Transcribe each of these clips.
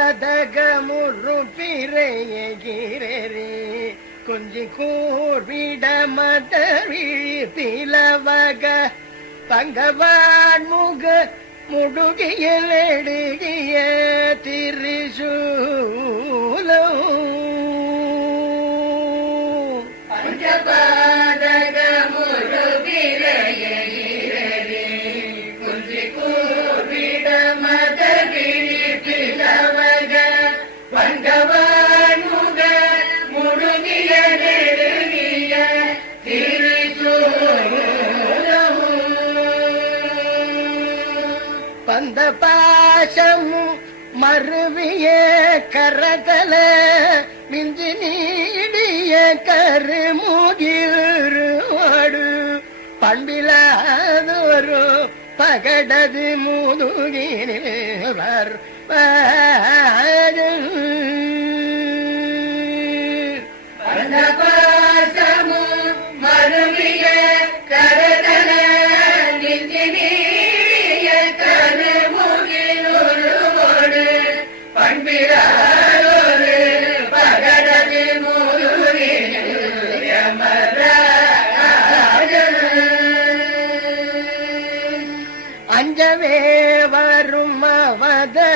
பஞ்சபதகமுரு பிறையகிரே கொஞ்சி கூர்விட மதவிழி பிளவக பங்கவான் முக முடுகியல் எடுகிய திரிசூலம் பஞ்சபாதகமுரு பிறையகிரே கொஞ்சி கூர்விட மதவிழி பிளவக பங்கவான் முக முடுகியல் எடுகிய திரிசூலம் பந்த பாசமு மருவிய கரதல மிஞ்சி நீடிய கருமுகிரு பண்பிலாதொரு பகடது முதுகினர் பந்தபாசமு மருவிய கரதல மிஞ்சி நீடிய கருமுகிலொரு பண்பிலாதொரு பகடது முதுகினர் யமராஜன் அஞ்சவே வரும் அவதரமதிலொரு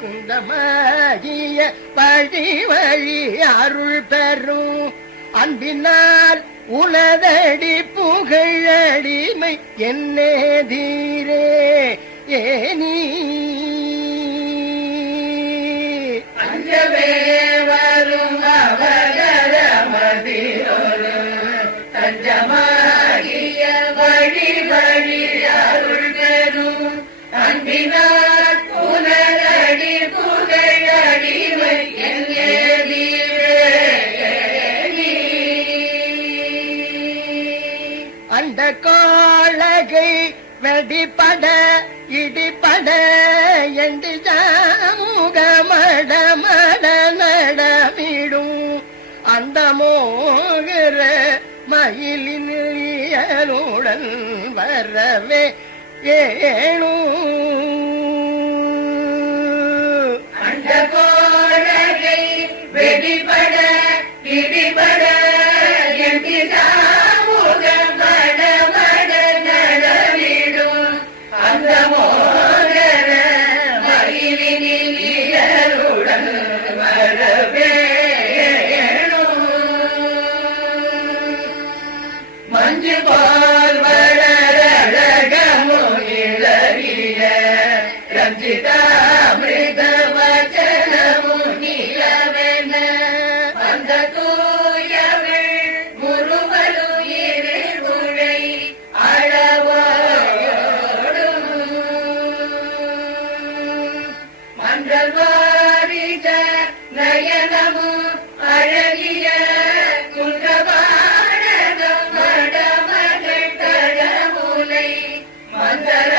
குந்தமாகிய வழி வழி அருள் பெறும் அன்பினால் உலதடி புகழடிமை என்னே தீரே ஏனி அஞ்சவே வரும் அவதரமதிலொரு தஞ்சமாகிய வழி வழி அருள் பெறும் அன்பினார் புனரடி புகழடிமை என்னே அந்த கோளகை வெடிப்பட இடிப்பட என்று முகமட மட நடமிடும் அந்த மோகிற மயிலினுடன் வரவே ஏணு அந்த கோளகை வெடிபட இடிபட என்று அந்த மோகர மயிலினுடன் வரவேணும் மஞ்சு போல் வளரழகமு இளறிய ரஞ்சிதாமிருத வச்சனமு நிலவென அந்த தூயவள் முருவலு இருகுழை மன்றவாரிஜ நயனமு அழகிய குந்தபாரதம் மடமகள் கடவுளை மந்தர